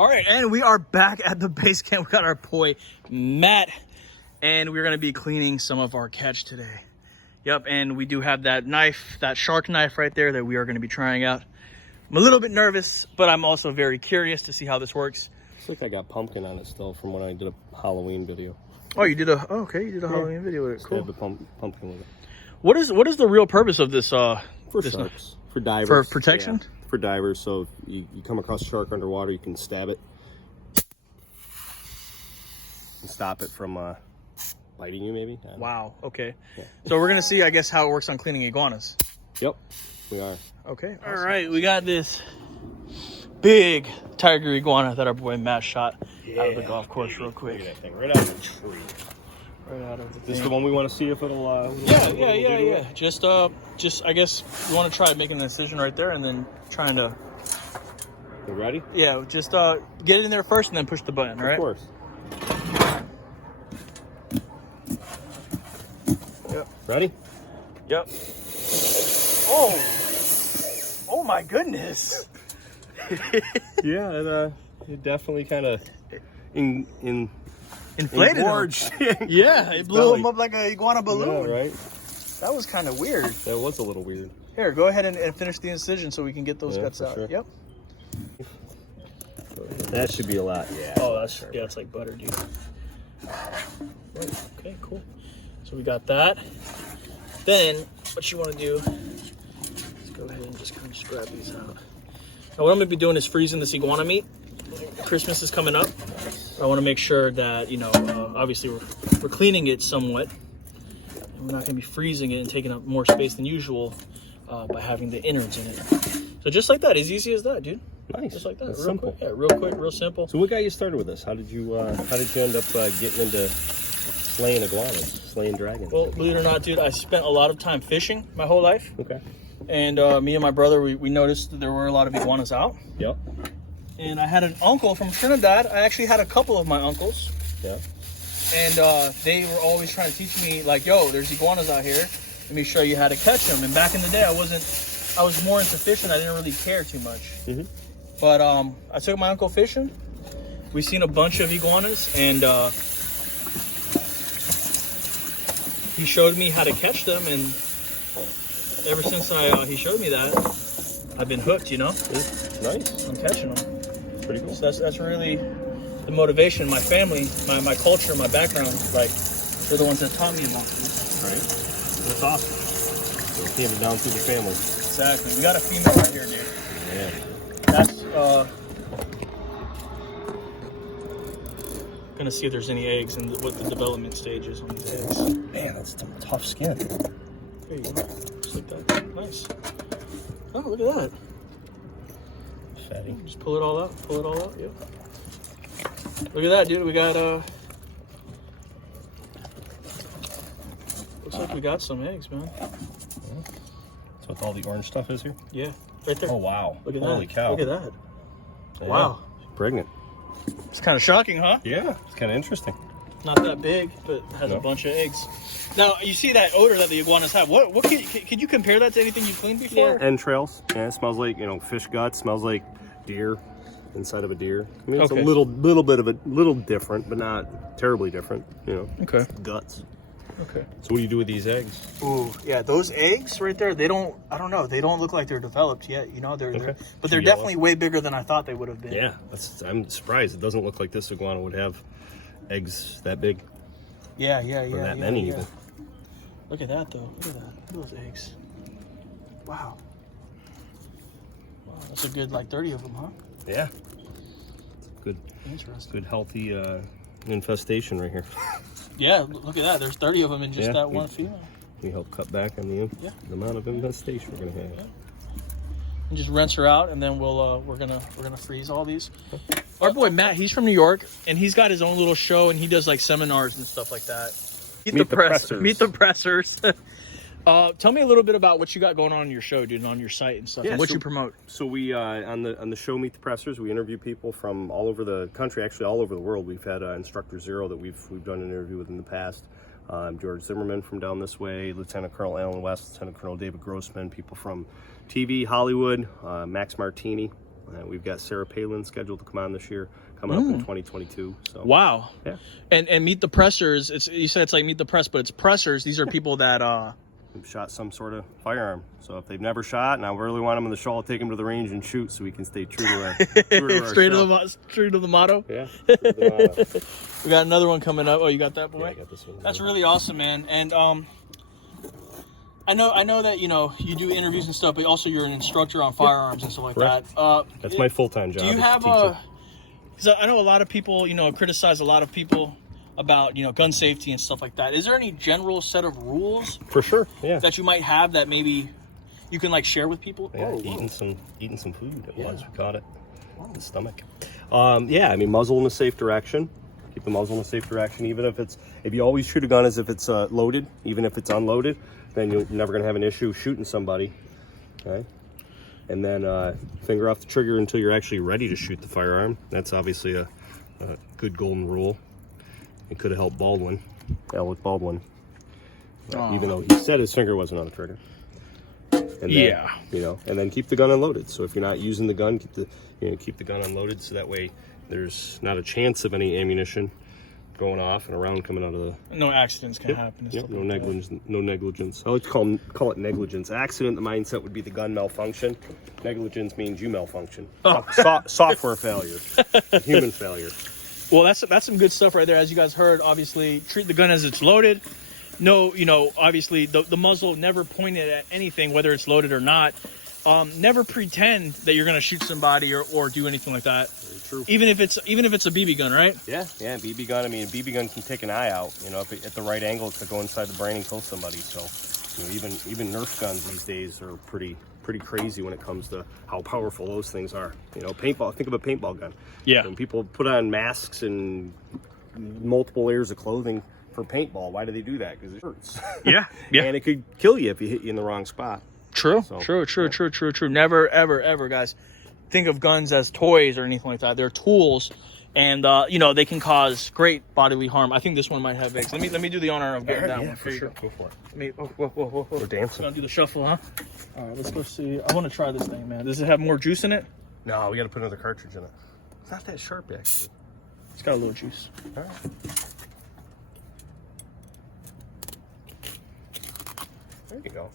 All right, and we are back at the base camp. We got our boy Matt, and we're gonna be cleaning some of our catch today. Yep, and we do have that knife, that shark knife right there that we are gonna be trying out. I'm a little bit nervous, but I'm also very curious to see how this works. Looks like I got pumpkin on it still from when I did a Halloween video. Oh, you did a, oh, okay, you did a Halloween video with it, cool. I have the pumpkin with it. What is the real purpose of this? For this sharks, for divers. For protection? Yeah, for divers, so if you come across a shark underwater, you can stab it and stop it from biting you, maybe. Wow, okay. Yeah. So we're gonna see, I guess, how it works on cleaning iguanas. Yep, we are. Okay, awesome. All right, we got this big tiger iguana that our boy Matt shot out of the golf course real quick. Look at that thing, right out of the tree. Right out of the Is this the one we want to see if it'll... Yeah. Just I guess we want to try making a decision right there and then trying to... You ready? Yeah, just get in there first and then push the button, right? Of course. Yep. Ready? Yep. Oh my goodness. Yeah, it definitely kind of inflated him. Yeah, it blew him up like an iguana balloon. Yeah, right? That was kind of weird. That was a little weird. Here, go ahead and finish the incision so we can get those guts out. Sure. Yep. That should be a lot. Yeah. Oh, it's like butter, dude. Okay, cool. So we got that. Then what you want to do is go ahead and just kind of just grab these out. Now what I'm gonna be doing is freezing this iguana meat. Christmas is coming up. I want to make sure that, you know, obviously we're cleaning it somewhat. And we're not gonna be freezing it and taking up more space than usual by having the innards in it. So just like that, as easy as that, dude. Nice. Just like that. That's real simple. Quick. Yeah, real quick, real simple. So what got you started with this? How did you end up getting into slaying iguanas, slaying dragons? Well, believe it or not, dude, I spent a lot of time fishing my whole life. Okay. And me and my brother, we noticed that there were a lot of iguanas out. Yep. And I had an uncle from Trinidad. I actually had a couple of my uncles. Yeah. And they were always trying to teach me, like, yo, there's iguanas out here. Let me show you how to catch them. And back in the day, I was more into fishing. I didn't really care too much. Mm-hmm. But I took my uncle fishing. We seen a bunch of iguanas, and he showed me how to catch them. And ever since he showed me that, I've been hooked, you know? Nice. I'm catching them. Pretty cool. So that's really the motivation. My family, my culture, my background, like, they're the ones that taught me about this. Right. That's awesome. So it came down through the family. Exactly. We got a female right here, dude. Yeah. That's gonna see if there's any eggs and what the development stage is on these eggs. Man, that's some tough skin. There you go. Just like that. Nice. Oh, look at that. Fatty. Just pull it all out. Pull it all out. Yep. Look at that, dude. We got looks like we got some eggs, man. That's what all the orange stuff is here? Yeah. Right there. Oh, wow. Look at Holy that. cow. Look at that. Yeah. Wow. Pregnant. It's kind of shocking, huh? Yeah. It's kind of interesting. Not that big, but has a bunch of eggs. Now, you see that odor that the iguanas have. What could you compare that to anything you've cleaned before? Yeah. Entrails. Yeah, it smells like, fish guts. Smells like deer, inside of a deer. I mean, it's a little different, but not terribly different, Okay. Guts. Okay. So what do you do with these eggs? Ooh, yeah, those eggs right there, they don't look like they're developed yet, but they're definitely way bigger than I thought they would have been. Yeah, I'm surprised. It doesn't look like this iguana would have eggs that big. Yeah. Or that many even. Look at that though. Look at that. Look at those eggs. Wow. Wow, that's a good 30 of them, huh? Yeah. Good. Interesting. Good healthy infestation right here. Yeah, look at that. There's 30 of them in just that one female. We help cut back on the amount of infestation we're gonna have. Yeah. And just rinse her out, and then we're gonna freeze all these. Our boy Matt, he's from New York, and he's got his own little show, and he does seminars and stuff like that. Meet the pressers. Meet the pressers. Tell me a little bit about what you got going on your show, dude, and on your site and stuff, and what you promote. So we on the show Meet the Pressers, we interview people from all over the country, actually all over the world. We've had Instructor Zero that we've done an interview with in the past. George Zimmerman from down this way, Lieutenant Colonel Alan West, Lieutenant Colonel David Grossman, people from TV, Hollywood, Max Martini, We've got Sarah Palin scheduled to come on this year, coming up in 2022. So wow. Yeah. And Meet the Pressers. You said it's like Meet the Press, but it's pressers. These are people that shot some sort of firearm. So if they've never shot, and I really want them in the show, I'll take them to the range and shoot, so we can stay true to our true to the motto. Yeah. True to the motto. We got another one coming up. Oh, you got that, boy? Yeah, I got this one. That's really awesome, man. And I know that you do interviews and stuff, but also you're an instructor on firearms and stuff like Correct. that. That's my full-time job. Do you have because I know a lot of people, criticize a lot of people about, gun safety and stuff like that. Is there any general set of rules For sure, yeah. that you might have that maybe you can share with people? Yeah, eating some food at once. We caught it in the stomach. Muzzle in a safe direction. Keep the muzzle in a safe direction, even if you always shoot a gun as if it's loaded, even if it's unloaded, then you're never going to have an issue shooting somebody. Okay. And then finger off the trigger until you're actually ready to shoot the firearm. That's obviously a good golden rule. It could have helped Baldwin, Alec Baldwin, even though he said his finger wasn't on the trigger. And then, and then keep the gun unloaded. So if you're not using the gun, keep the gun unloaded, so that way there's not a chance of any ammunition going off and a round coming out of the. No accidents can happen. And Yep. stuff No like negligence. That. No negligence. I like to call it negligence. Accident. The mindset would be the gun malfunction. Negligence means you malfunction. Software failure. Human failure. Well, that's some good stuff right there. As you guys heard, obviously, treat the gun as it's loaded. No, obviously, the muzzle never pointed at anything, whether it's loaded or not. Never pretend that you're going to shoot somebody or do anything like that. Very true. Even if it's a BB gun, right? Yeah, BB gun. I mean, a BB gun can take an eye out. If at the right angle, it could go inside the brain and kill somebody. So, even Nerf guns these days are pretty crazy when it comes to how powerful those things are. Paintball. Think of a paintball gun. Yeah. When people put on masks and multiple layers of clothing for paintball, why do they do that? Because it hurts. Yeah. And it could kill you if you hit you in the wrong spot. True. So, True. Never, ever, guys, think of guns as toys or anything like that. They're tools, and they can cause great bodily harm. I think this one might have eggs. Let me do the honor of getting that one for sure. Go for it. Whoa. We're dancing. Gonna do the shuffle, huh? All right, let's go see. I want to try this thing, man. Does it have more juice in it? No, we got to put another cartridge in it. It's not that sharp, actually. It's got a little juice. All right. There you go.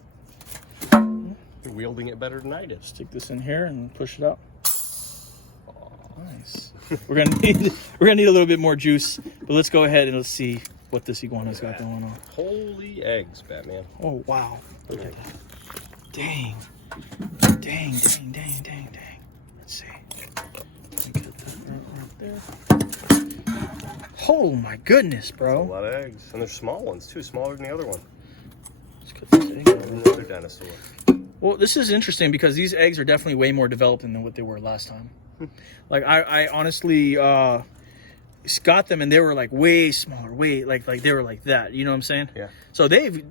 You're wielding it better than I did. Stick this in here and push it out. Oh, nice. We're gonna need a little bit more juice, but let's go ahead and let's see what this iguana's got going on. Holy eggs, Batman. Oh wow. Look at that. Dang. Let's see. Let me get that right there. Oh my goodness, bro. A lot of eggs. And they're small ones too, smaller than the other one. Let's cut this egg out. Another dinosaur. Well, this is interesting because these eggs are definitely way more developed than what they were last time. Like I honestly got them and they were way smaller, like they were like that. You know what I'm saying? Yeah. So they've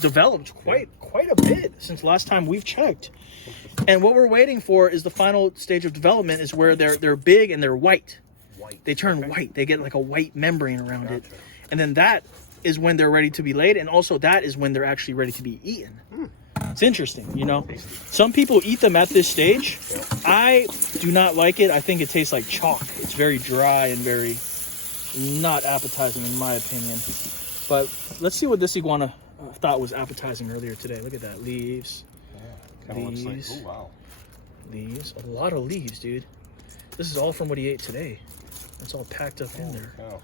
developed quite a bit since last time we've checked. And what we're waiting for is the final stage of development is where they're big and they're white. They turn white. They get like a white membrane around it. And then that is when they're ready to be laid, and also that is when they're actually ready to be eaten. It's interesting, Some people eat them at this stage. I do not like it. I think it tastes like chalk. It's very dry and very not appetizing in my opinion. But let's see what this iguana thought was appetizing earlier today. Look at that. Leaves. Looks like, oh wow. Leaves. A lot of leaves, dude. This is all from what he ate today. It's all packed up in there. Wow.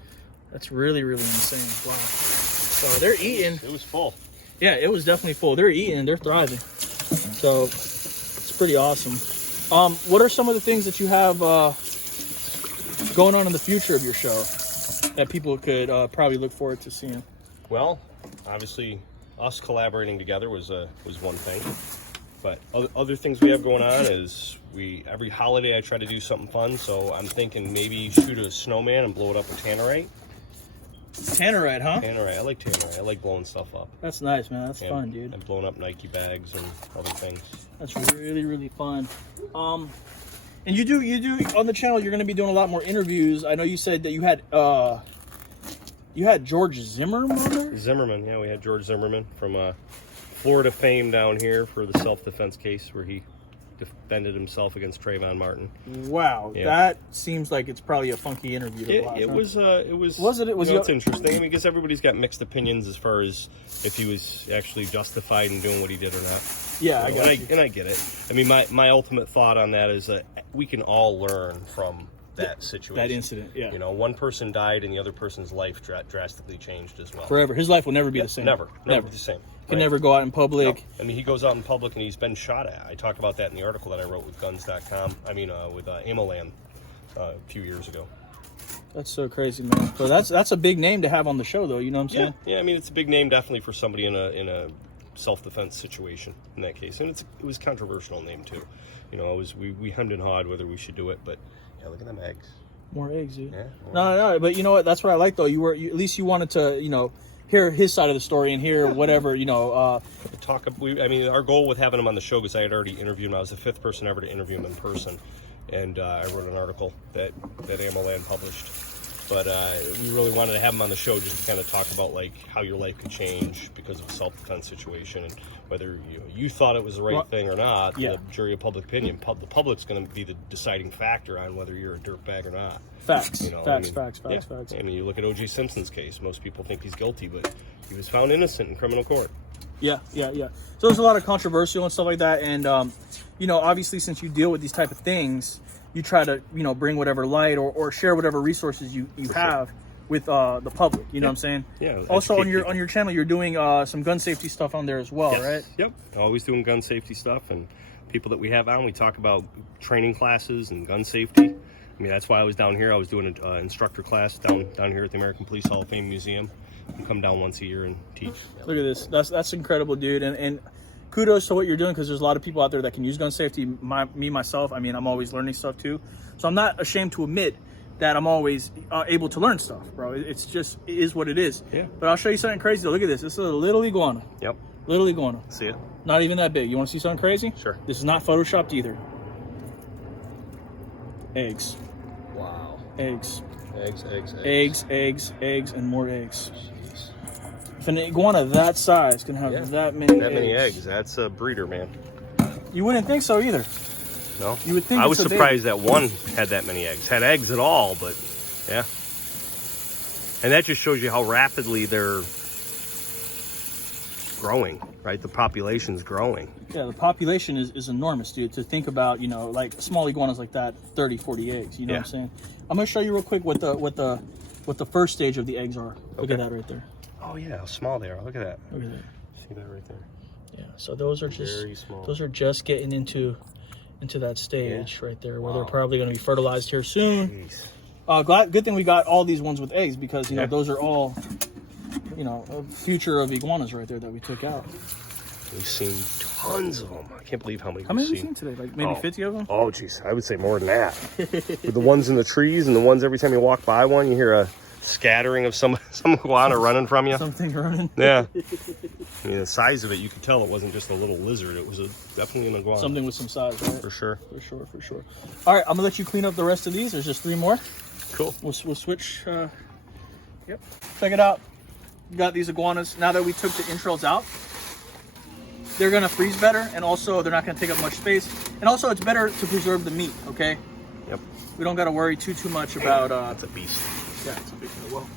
That's really, really insane. Wow. So they're eating. It was full. Yeah, it was definitely full. They're eating and they're thriving. So it's pretty awesome. What are some of the things that you have going on in the future of your show that people could probably look forward to seeing? Well, obviously, us collaborating together was one thing. But other things we have going on is every holiday I try to do something fun. So I'm thinking maybe shoot a snowman and blow it up with tannerite. Tannerite, huh? Tannerite. I like tannerite. I like blowing stuff up. That's nice, man. That's fun, dude. And blowing up Nike bags and other things. That's really, really fun. And you do on the channel. You're going to be doing a lot more interviews. I know you said that you had George Zimmerman on there. Zimmerman, yeah, we had George Zimmerman from Florida fame down here for the self-defense case where he defended himself against Trayvon Martin. Wow, Yeah. that seems like it's probably a funky interview to watch. It was. Was it? It's interesting. I mean, because everybody's got mixed opinions as far as if he was actually justified in doing what he did or not. Yeah, I got and I get it. I mean, my ultimate thought on that is that we can all learn from that situation. That incident, yeah. You know, one person died and the other person's life drastically changed as well. Forever. His life will never be the same. Never be the same. He can never go out in public. No. I mean, he goes out in public and he's been shot at. I talk about that in the article that I wrote with guns.com. I mean, with AMOLAN a few years ago. That's so crazy, man. So that's a big name to have on the show, though. You know what I'm saying? Yeah. I mean, it's a big name definitely for somebody in a self-defense situation in that case, and it was a controversial name too. You know, we hemmed and hawed whether we should do it, but yeah, look at them eggs. More eggs, dude. Yeah. No. But you know what? That's what I like, though. At least you wanted to, hear his side of the story and hear whatever, I mean, our goal with having him on the show, because I had already interviewed him. I was the 5th person ever to interview him in person, and I wrote an article that AMOLAN published. But we really wanted to have him on the show just to kind of talk about like how your life could change because of a self-defense situation, and whether you thought it was the right thing or not. Yeah. The jury of public opinion, the public's going to be the deciding factor on whether you're a dirtbag or not. Facts. Facts. I mean, you look at O.J. Simpson's case. Most people think he's guilty, but he was found innocent in criminal court. Yeah. So there's a lot of controversial and stuff like that, and obviously since you deal with these type of things, you try to, bring whatever light or share whatever resources you have with the public. You know what I'm saying? Yeah. Also on your channel, you're doing some gun safety stuff on there as well, yes. right? Yep. Always doing gun safety stuff, and people that we have on, we talk about training classes and gun safety. I mean, that's why I was down here. I was doing an instructor class down here at the American Police Hall of Fame Museum. I come down once a year and teach. Look at this. That's incredible, dude. And kudos to what you're doing, because there's a lot of people out there that can use gun safety. Myself, I mean, I'm always learning stuff too. So I'm not ashamed to admit that I'm always able to learn stuff, bro. It is what it is. Yeah. But I'll show you something crazy though. Look at this. This is a little iguana. Yep. Little iguana. See it? Not even that big. You want to see something crazy? Sure. This is not photoshopped either. Eggs. Wow. Eggs. Eggs, and more eggs. Jeez. If an iguana that size can have that many eggs. That's a breeder, man. You wouldn't think so either. No? You would think I was it's a surprised that one had that many eggs. Had eggs at all, but yeah. And that just shows you how rapidly they're growing, right? The population's growing. Yeah, the population is enormous, dude. To think about, like small iguanas like that, 30, 40 eggs. You know what I'm saying? I'm gonna show you real quick what the first stage of the eggs are. Look at that right there. Oh yeah, how small they are. Look at that. Look at that. See that right there? Yeah. So those are just very small. Those are just getting into that stage right there, where they're Wow. probably going to be fertilized here soon. Jeez. Good thing we got all these ones with eggs, because those are all a future of iguanas right there that we took out. We've seen tons of them. I can't believe how many How many we've have we seen. seen today? Like maybe 50 of them? Oh, jeez. I would say more than that. With the ones in the trees and the ones every time you walk by one, you hear a scattering of some iguana running from you. Something running. Yeah. I mean, the size of it, you could tell it wasn't just a little lizard. It was definitely an iguana. Something with some size, right? For sure. For sure. All right, I'm going to let you clean up the rest of these. There's just 3 more. Cool. We'll switch. Yep. Check it out. We got these iguanas. Now that we took the entrails out, they're going to freeze better, and also they're not going to take up much space. And also it's better to preserve the meat, okay? Yep. We don't got to worry too much about... That's a beast. Yeah, it's a big well.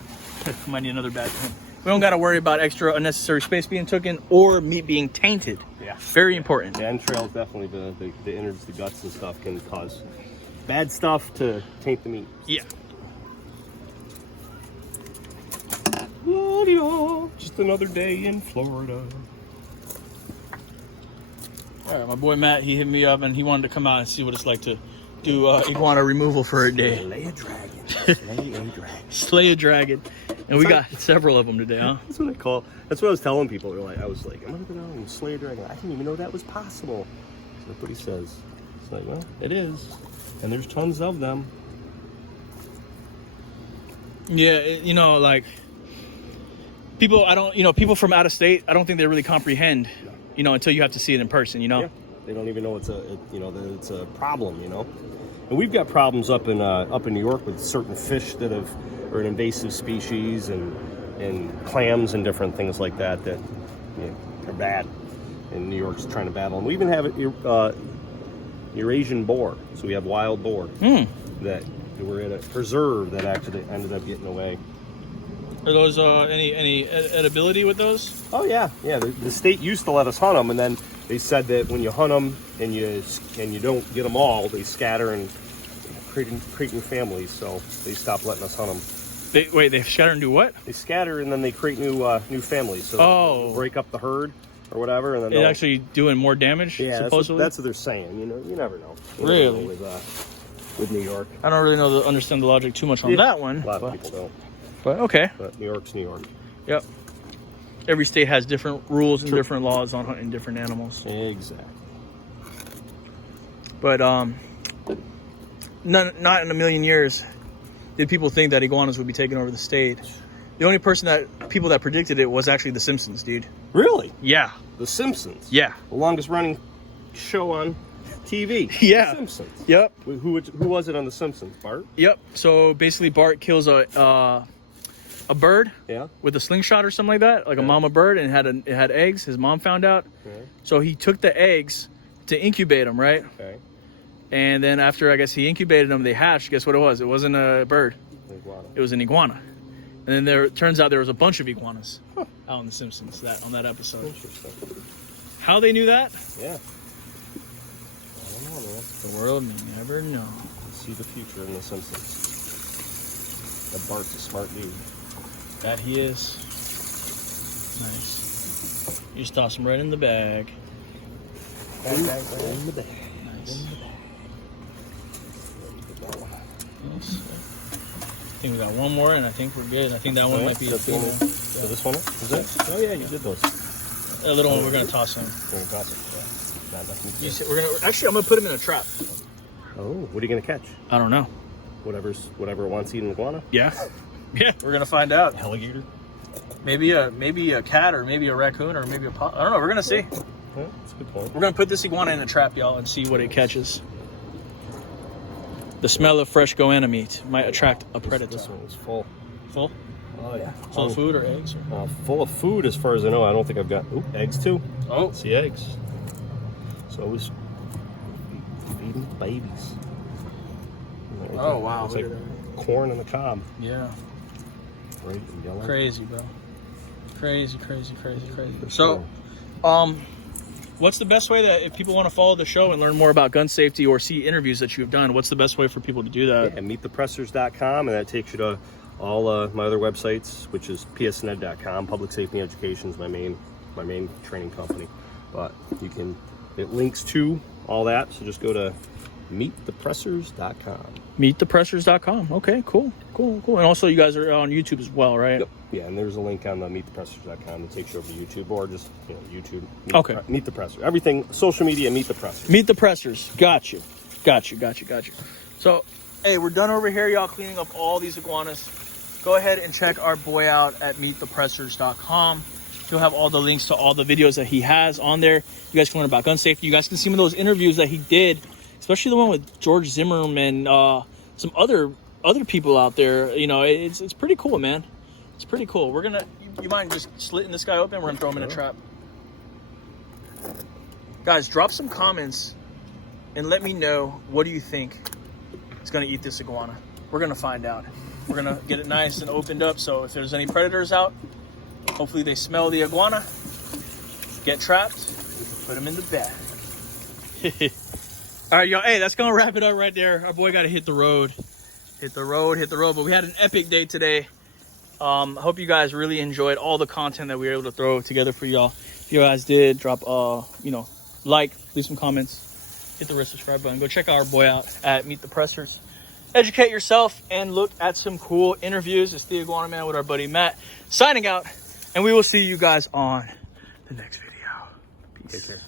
Might need another bag for him. We don't got to worry about extra unnecessary space being taken or meat being tainted. Yeah. Very important. The entrails, definitely, the innards, the guts and stuff can cause bad stuff to taint the meat. Yeah. Just another day in Florida. All right, my boy Matt, he hit me up and he wanted to come out and see what it's like to do iguana removal for a day. Slay a dragon. Slay a dragon. Slay a dragon. And we got several of them today, huh? That's what I call. That's what I was telling people. I was like, I'm gonna go down and slay a dragon. I didn't even know that was possible. So that's what he says. It's like, well, it is, and there's tons of them. Yeah, like people. People from out of state. I don't think they really comprehend. Until you have to see it in person. Yeah. They don't even know that it's a problem. And we've got problems up in New York with certain fish that are an invasive species and clams and different things like that are bad. And New York's trying to battle them. We even have Eurasian boar. So we have wild boar that were in a preserve that actually ended up getting away. Are those any edibility with those? Oh yeah. The state used to let us hunt them, and then they said that when you hunt them and you don't get them all, they scatter and create new families. So they stopped letting us hunt them. They scatter and do what? They scatter and then they create new families. So they break up the herd or whatever, and then they're actually doing more damage. Yeah, supposedly. That's what they're saying. You know, you never know. Really? With New York, I don't really understand the logic too much on that one. A lot of people don't. But okay. But New York's New York. Yep. Every state has different rules and different laws on hunting different animals. Exactly. But not in a million years did people think that iguanas would be taking over the state. The only people that predicted it was actually The Simpsons, dude. Really? Yeah. The Simpsons. Yeah. The longest running show on TV. Yeah. The Simpsons. Yep. Who was it on The Simpsons? Bart? Yep. So basically Bart kills a bird with a slingshot or something like that, like a mama bird, and it had eggs. His mom found out. Okay. So he took the eggs to incubate them, right? Okay. And then after, I guess, he incubated them, they hatched. Guess what it was? It wasn't a bird. Iguana. It was an iguana. And then it turns out there was a bunch of iguanas out on The Simpsons on that episode. Interesting. How they knew that? Yeah. I don't know, man. The world may never know. See the future in The Simpsons. That Bart's a smart dude. That he is. Nice. You just toss him right in the bag. Bag. In the bag. Nice. Nice. I think we got one more, and I think we're good. I think that one might be a female. So this one is it? Oh yeah, you did those. A little one, we're gonna toss him. We're gonna toss it. Yeah. I'm gonna put him in a trap. Oh, what are you gonna catch? I don't know. Whatever it wants to eat an iguana. Yeah. Yeah, we're gonna find out. Alligator. Maybe a cat, or maybe a raccoon, or maybe a pot. I don't know. We're gonna see. Yeah, that's a good point. We're gonna put this iguana in a trap, y'all, and see what it catches. The smell of fresh goanna meat might attract a predator. This one is full. Full? Oh yeah. Full of food or eggs? Full of food, as far as I know. I don't think I've got eggs too. Oh, see eggs. So it was feeding babies. Oh wow! It's like corn in the cob. Yeah. Right and yellow. Crazy, bro. Crazy. So, what's the best way that if people want to follow the show and learn more about gun safety or see interviews that you've done, what's the best way for people to do that? Yeah, meetthepressers.com, and that takes you to all my other websites, which is psned.com. Public Safety Education is my main training company. But it links to all that, so just go to meetthepressers.com. Meetthepressers.com. Okay, cool. And also you guys are on YouTube as well, right? Yep. Yeah, and there's a link on the meetthepressers.com that takes you over to YouTube, or just YouTube. Meet the Presser. Everything, social media, Meet the Pressers. Meet the Pressers. Got you. So, hey, we're done over here, y'all, cleaning up all these iguanas. Go ahead and check our boy out at meetthepressers.com. He'll have all the links to all the videos that he has on there. You guys can learn about gun safety. You guys can see some of those interviews that he did, especially the one with George Zimmerman, some other people out there. You know, it's pretty cool, man. It's pretty cool. You mind just slitting this guy open? We're gonna throw him in a trap. Guys, drop some comments and let me know, what do you think is gonna eat this iguana? We're gonna find out. We're gonna get it nice and opened up, so if there's any predators out, hopefully they smell the iguana, get trapped, put them in the bag. All right, y'all. Hey, that's gonna wrap it up right there. Our boy got to hit the road. But we had an epic day today. I hope you guys really enjoyed all the content that we were able to throw together for y'all. If you guys did, drop like, leave some comments, hit the red subscribe button. Go check our boy out at Meet the Pressers. Educate yourself and look at some cool interviews. It's the Iguana Man with our buddy Matt signing out, and we will see you guys on the next video. Peace. Take care.